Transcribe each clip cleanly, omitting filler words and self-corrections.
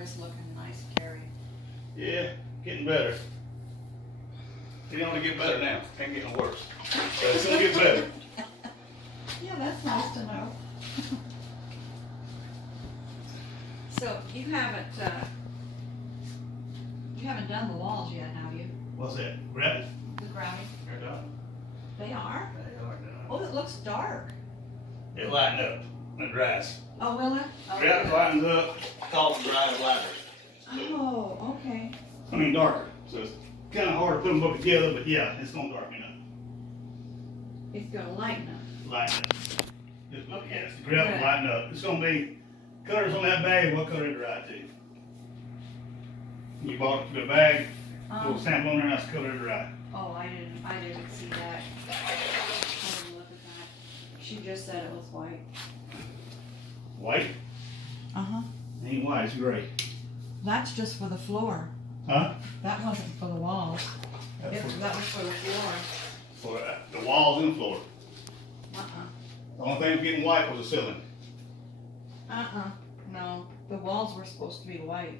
is looking nice, Carrie. Yeah, getting better. It can only get better now. Can't get no worse. But it's gonna get better. Yeah, that's nice to know. So you haven't done the walls yet, have you? What's that? Gravity? The gravity? They're done. They are? They are done. Oh, it looks dark. It lightened up when it dries. Oh, will it? Oh, Gravity good. lightens up, calls it dry and lighter. Oh, okay. I mean darker. So it's kind of hard to put them both together, but yeah, it's gonna darken up. It's gonna lighten up. Lighten up. Okay. Yes, the gravity Good. lighten up. It's gonna be colors on that bag. What color it dry to? You bought the bag. Little sample on there. That's the color it dry. Oh, I didn't see that. I didn't look at that. She just said it was white. White? Uh-huh. Ain't white. It's gray. That's just for the floor. Huh? That wasn't for the walls. That's That was for the floor. for the walls and the floor. Uh-uh. The only thing getting white was the ceiling. No, the walls were supposed to be white.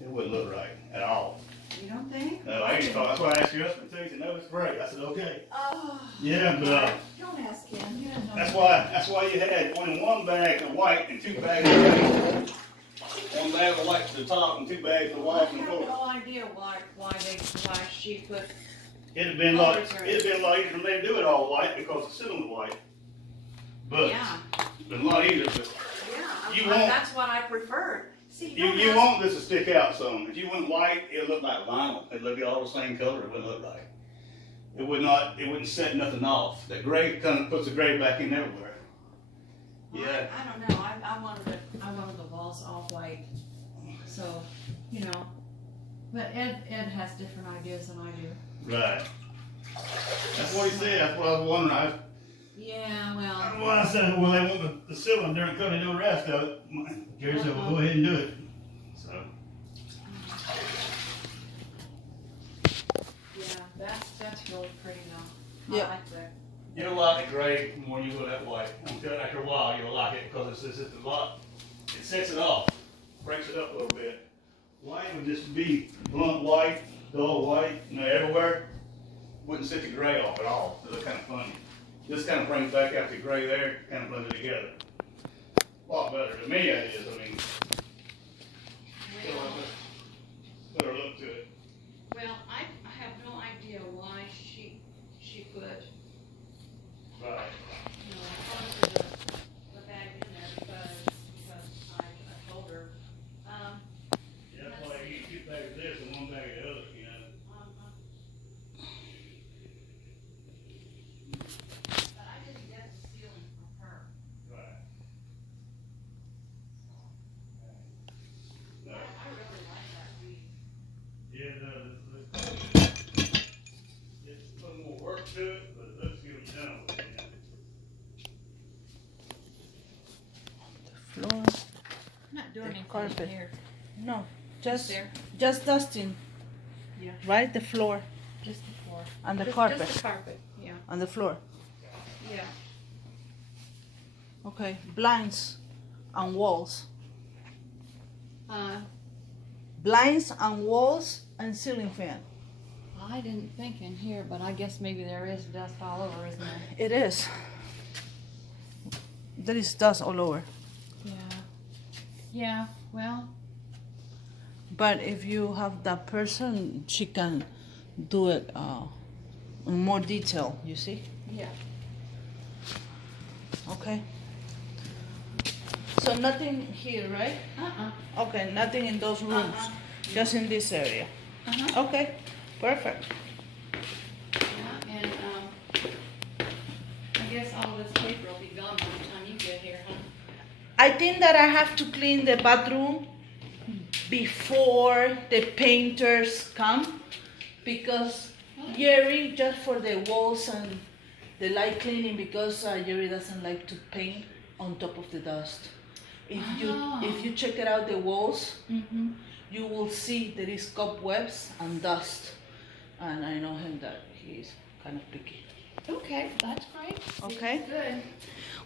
It wouldn't look right at all. You don't think? No, I ain't thought. That's why I asked your husband too. He said, no, it's gray. I said, okay. Oh. Yeah, but Don't ask him. He doesn't know. that's why you had one bag of white and 2 bags of gray. 1 bag of white to the top and 2 bags of I white on the have floor. no idea why she put. It'd have been a lot easier for me to do it all white because the ceiling was white. But Yeah. it's been a lot easier. But That's what I preferred. See, you want this to stick out some. If you went white, it'd look like vinyl. It'd look all the same color. It wouldn't look right. It wouldn't set nothing off. The gray kind of puts the gray back in everywhere. Yeah. I don't know. I wanted the walls all white. So, you know. But Ed has different ideas than I do. Right. That's what he said. That's what I was wondering. Yeah, well. Well, I said, well, they want the ceiling during cutting do the rest of it. Gary said, well, go ahead and do it. So. Yeah, that's really pretty though. Yeah. I like that. You'll like the gray more than you will that white. After a while, you'll like it because it's just a lot. It sets it off, breaks it up a little bit. White would just be blunt white, dull white, everywhere. Wouldn't set the gray off at all. It look kind of funny. This kind of brings back out the gray there, kind of blends it together. A lot better to me, that is. I mean, better look to it. Well, I have no idea why she put, Right. obviously the bag in there because I told her. Yeah, that's why you get 2 bags of this and 1 bag of the other, But I didn't get the ceiling from her. Right. I really like that weed. Yeah, it's a little more work to it, but it looks good done with it. Floor. Not doing The anything carpet. here. No, just There. just dusting. Yeah. Right, the floor Just the floor. and the Just carpet the carpet, yeah. on the floor. Yeah. Okay, blinds and walls. Blinds and walls and ceiling fan. I didn't think in here, but I guess maybe there is dust all over, isn't there? It is. There is dust all over. Yeah. Yeah, well. But if you have that person, she can do it in more detail, you see? Yeah. Okay. So nothing here, right? Okay, nothing in those rooms, just in this area. Okay, perfect. Yeah, and I guess all of this paper will be gone by the time you get here, huh? I think that I have to clean the bathroom before the painters come, because Jerry, just for the walls and the light cleaning, because Jerry doesn't like to paint on top of the dust. If you check it out, the walls, you will see there is cobwebs and dust, and I know him that he's kind of picky. Okay, that's great. Okay. Good.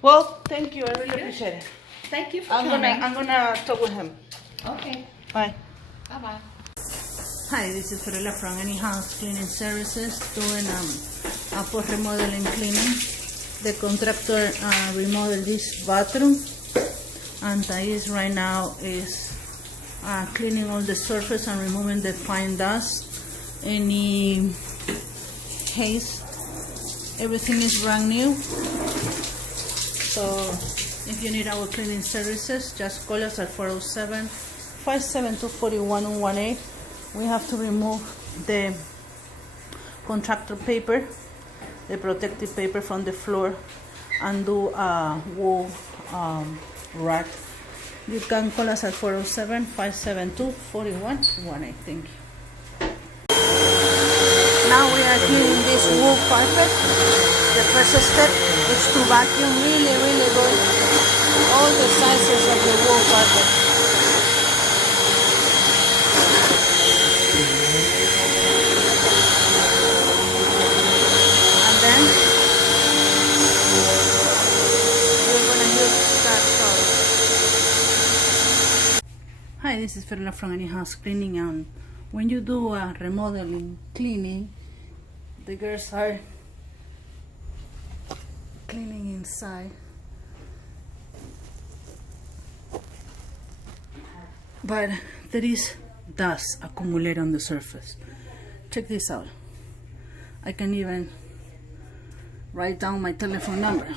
Well, thank you. I really appreciate it. Thank you for I'm coming. gonna talk with him. Okay. Bye. Bye-bye. Hi, this is Fiorella from Any House Cleaning Services, doing a post remodeling cleaning. The contractor remodeled this bathroom, and Thais right now is cleaning all the surface and removing the fine dust, any haze. Everything is brand new. So if you need our cleaning services, just call us at 407-572-4118. We have to remove the contractor paper, the protective paper from the floor, and do a wool rack. You can call us at 407-572-4118. Thank you. Now we are cleaning this wool carpet. The first step is to vacuum really good all the sizes of the wool carpet. And then we're going to use that towel. Hi, this is Fiorella from Any House Cleaning, and when you do a remodeling cleaning, the girls are cleaning inside, but there is dust accumulated on the surface. Check this out. I can even write down my telephone number.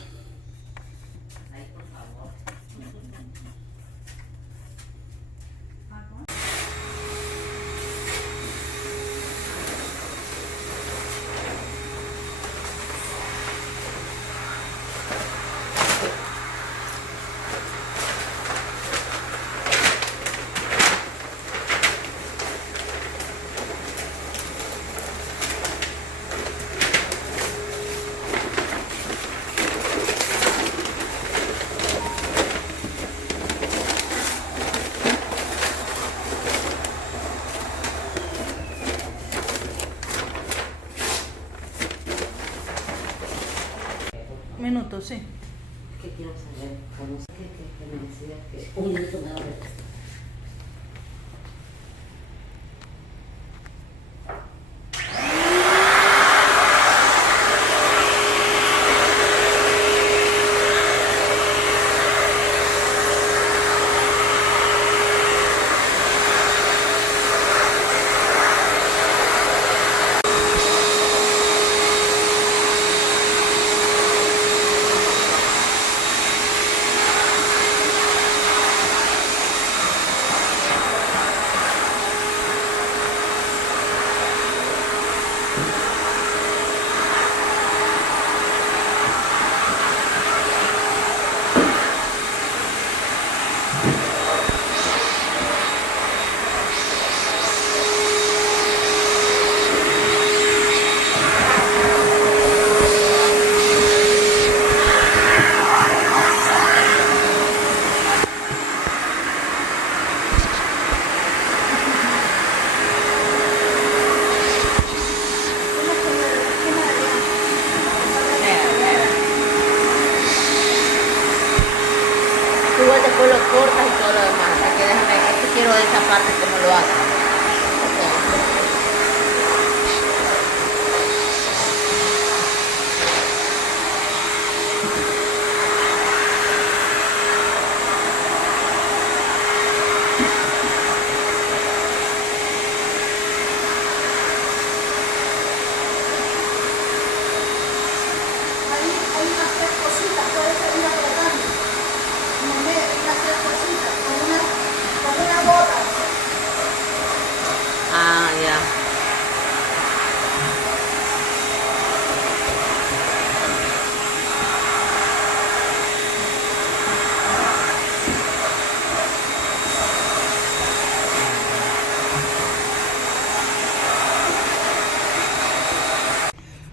Minuto, sí. ¿Qué quiero saber? ¿Cómo sé que me decías que un minuto me da vuelta? Igual después lo cortas y todo lo demás. Así que déjame, quiero esa parte que me lo haga. Ah, ya.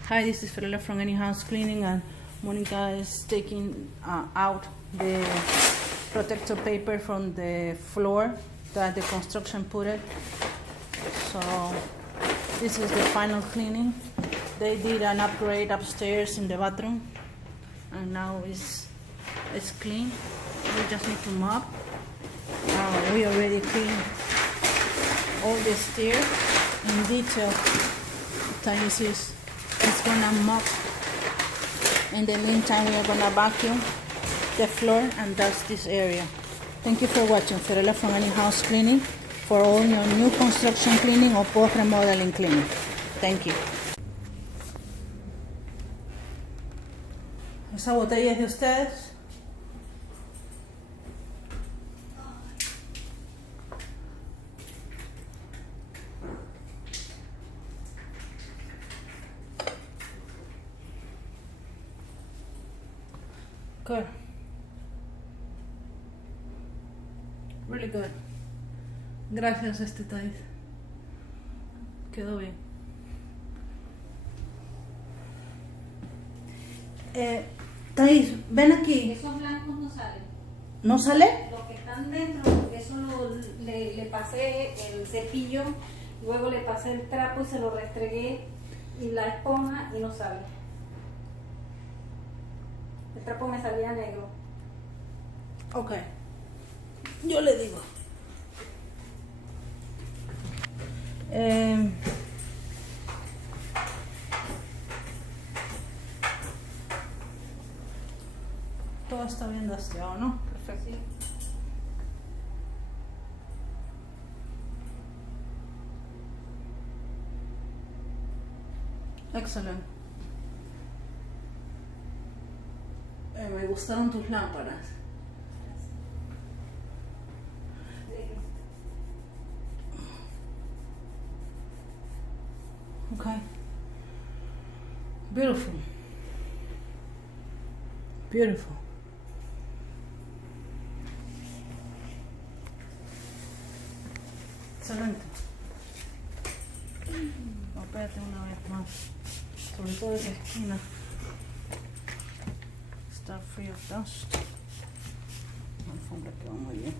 Hi, this is Fiorella from Any House Cleaning, and Monica is taking out the protector paper from the floor that the construction put it. So this is the final cleaning. They did an upgrade upstairs in the bathroom, and now it's clean. We just need to mop. We already cleaned all the stair in detail. Thais is gonna mop. In the meantime, we are gonna vacuum the floor and dust this area. Thank you for watching. Fiorella from Any House Cleaning for all your new construction cleaning or post remodeling cleaning. Thank you. Esa botella es de ustedes. Good. Really good. Gracias, Thais. Quedó bien. Thais, ven aquí. Esos blancos no salen. ¿No sale? Los que están dentro, eso le pasé el cepillo, luego le pasé el trapo y se lo restregué y la esponja y no sale. El trapo me salía negro. Ok. Yo le digo. Todo está bien dasteado, ¿no? Perfecto. Sí. Excelente. Me gustaron tus lámparas. Okay. Beautiful. Beautiful. Excelente. Espérate una vez más. Sobre todo esa esquina. Está free of dust. La alfombra quedó muy bien.